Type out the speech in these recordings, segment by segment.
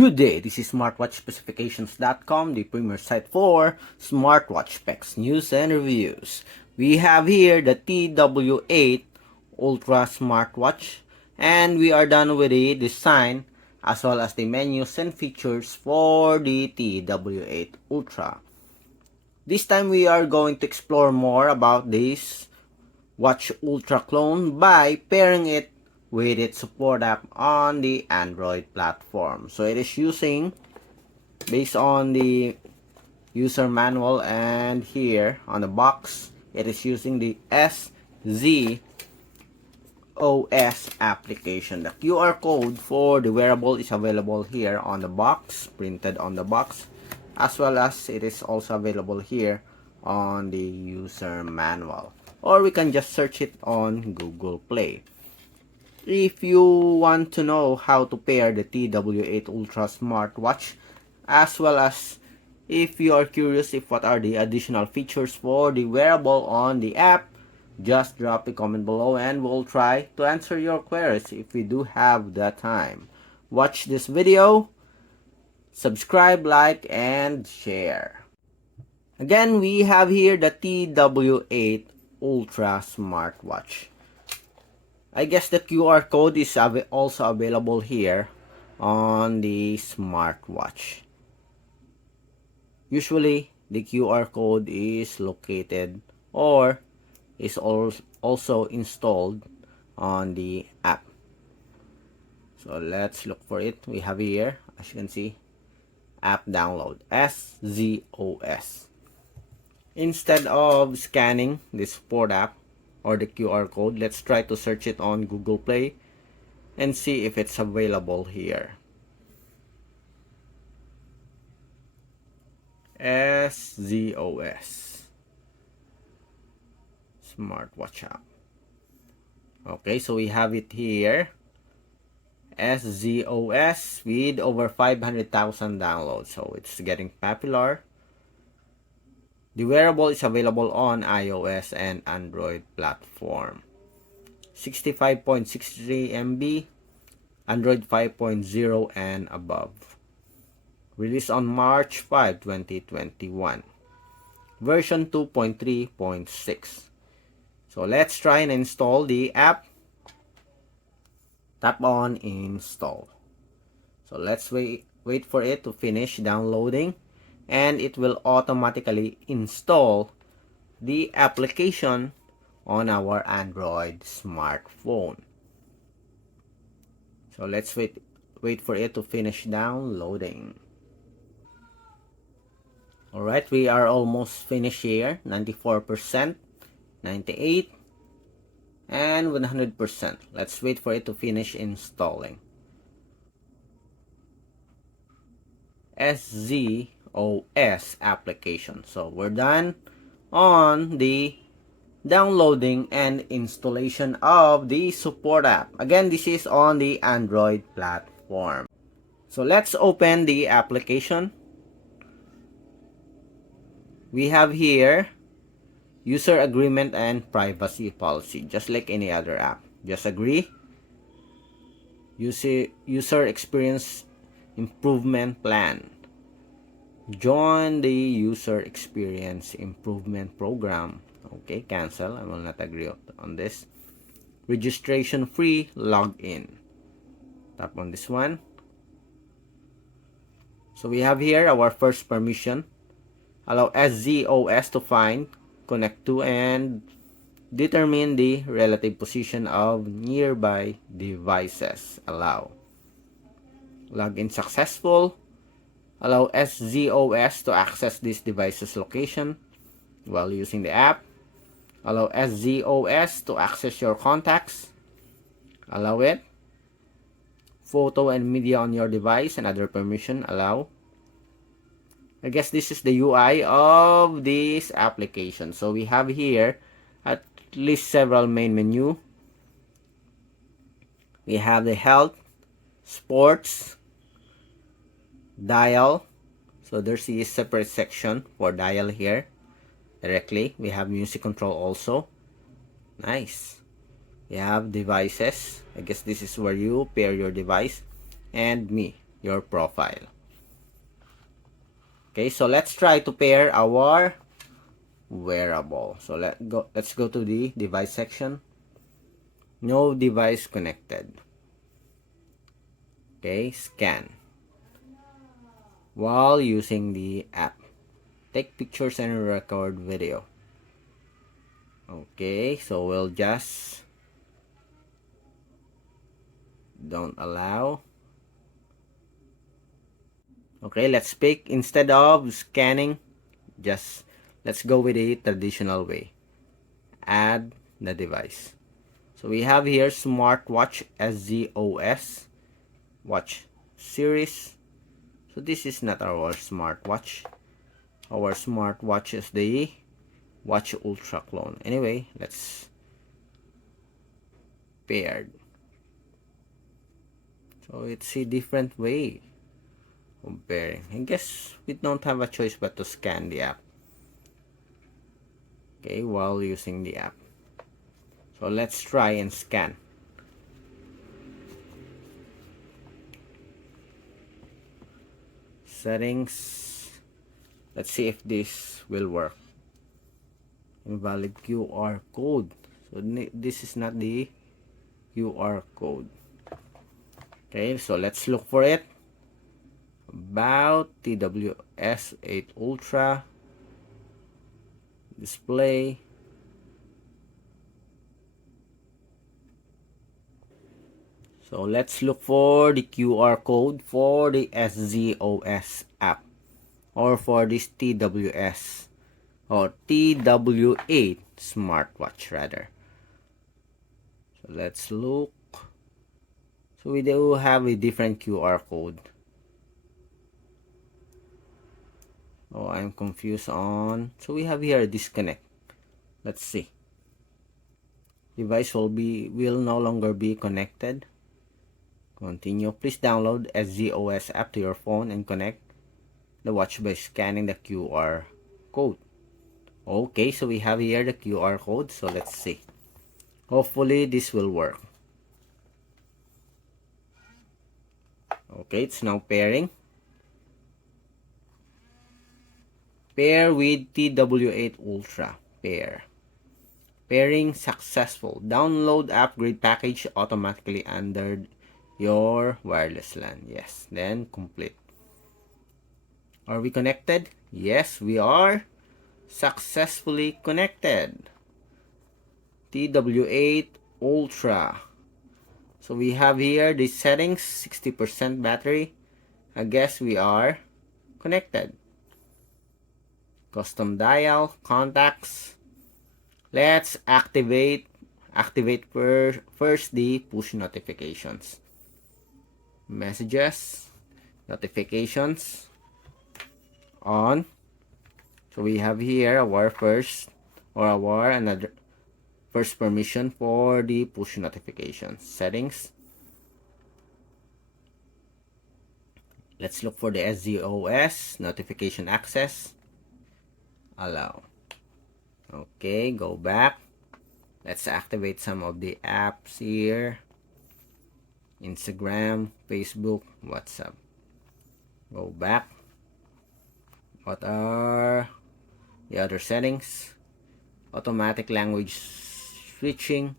Good day, this is smartwatchspecifications.com, the premier site for smartwatch specs, news, and reviews. We have here the TW8 Ultra Smartwatch, and we are done with the design as well as the menus and features for the TW8 Ultra. This time we are going to explore more about this Watch Ultra clone by pairing it with its support app on the Android platform. So it is using, based on the user manual and here on the box, it is using the SZOS application. The QR code for the wearable is available here on the box, printed on the box, as well as it is also available here on the user manual, or we can just search it on Google Play. If you want to know how to pair the TW8 Ultra Smartwatch, as well as if you are curious if what are the additional features for the wearable on the app, just drop a comment below and we'll try to answer your queries if we do have the time. Watch this video, subscribe, like, and share. Again, we have here the TW8 Ultra Smartwatch. I guess the QR code is also available here on the smartwatch. Usually, the QR code is located or is also installed on the app. So let's look for it. We have here, as you can see, app download, SZOS. Instead of scanning the support app or the QR code, let's try to search it on Google Play and see if it's available here. SZOS Smartwatch app. Okay, so we have it here. SZOS with over 500,000 downloads, so it's getting popular. The wearable is available on iOS and Android platform. 65.63 MB, Android 5.0 and above. Released on March 5, 2021. Version 2.3.6. So let's try and install the app. Tap on install. So let's wait for it to finish downloading, and it will automatically install the application on our Android smartphone. So let's wait for it to finish downloading. Alright, we are almost finished here. 94%, 98%, and 100%. Let's wait for it to finish installing. SZOS application. So we're done on the downloading and installation of the support app. Again, this is on the Android platform. So let's open the application. We have here user agreement and privacy policy, just like any other app. Just agree. User experience improvement plan. Join the user experience improvement program. Okay, cancel. I will not agree on this. Registration free login. Tap on this one. So we have here our first permission. Allow SZOS to find, connect to, and determine the relative position of nearby devices. Allow. Login successful. Allow SZOS to access this device's location while using the app. Allow SZOS to access your contacts. Allow it. Photo and media on your device and other permission. Allow. I guess this is the UI of this application. So we have here at least several main menu. We have the health, sports, dial. So there's a separate section for dial here directly. We have music control also. Nice. We have devices. I guess this is where you pair your device. And me. your profile. Okay, so let's try to pair our wearable. So let's go to the device section. No device connected. Okay, scan. While using the app, take pictures and record video. Okay, so we'll just don't allow. Okay, let's pick, instead of scanning, just let's go with the traditional way. Add the device. So we have here Smartwatch SZOS watch series. So this is not our smartwatch. Our smartwatch is the Watch Ultra clone. Anyway, let's paired. So it's a different way of pairing. I guess we don't have a choice but to scan the app. Okay, while using the app. So let's try and scan. Settings. Let's see if this will work. Invalid QR code. So this is not the QR code. Okay, so let's look for it. About TW8 Ultra display. So let's look for the QR code for the SZOS app, or for this TWS or TW8 smartwatch rather. So let's look. So we do have a different QR code. Oh, I'm confused on. So we have here a disconnect. Let's see. Device will no longer be connected. Continue. Please download SZOS app to your phone and connect the watch by scanning the QR code. Okay, so we have here the QR code. So let's see. Hopefully this will work. Okay, it's now pairing. Pair with TW8 Ultra. Pair. Pairing successful. Download upgrade package automatically under your wireless LAN. Yes, then complete. Are we connected? Yes, we are successfully connected. TW8 Ultra. So we have here the settings, 60% battery. I guess we are connected. Custom dial, contacts. Let's activate first the push notifications. Messages, notifications on. So we have here our first permission for the push notifications. Settings. Let's look for the SZOS notification access. Allow. Okay, go back. Let's activate some of the apps here. Instagram, Facebook, WhatsApp. Go back. What are the other settings? Automatic language switching.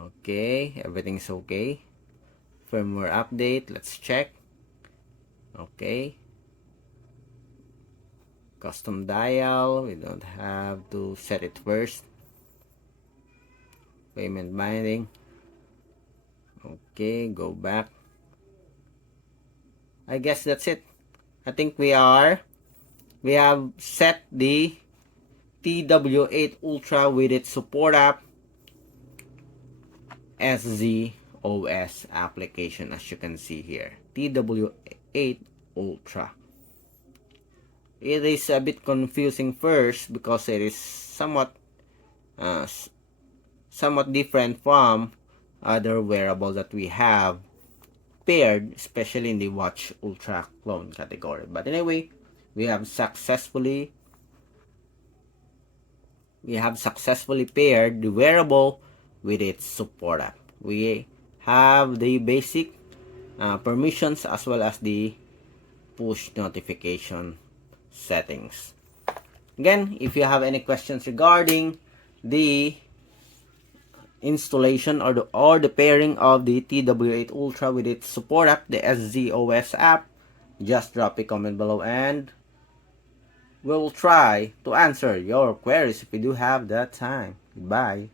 Okay, everything's okay. Firmware update, let's check. Okay. Custom dial, we don't have to set it first. Payment binding. Okay, go back. I guess that's it. I think we have set the TW8 Ultra with its support app SZOS application, as you can see here. TW8 Ultra. It is a bit confusing first because it is somewhat different from other wearable that we have paired, especially in the Watch Ultra clone category. But anyway, we have successfully paired the wearable with its support app. We have the basic permissions as well as the push notification settings. Again, if you have any questions regarding the installation or the pairing of the TW8 Ultra with its support app, the SZOS app, just drop a comment below and we'll try to answer your queries if we do have that time. Goodbye.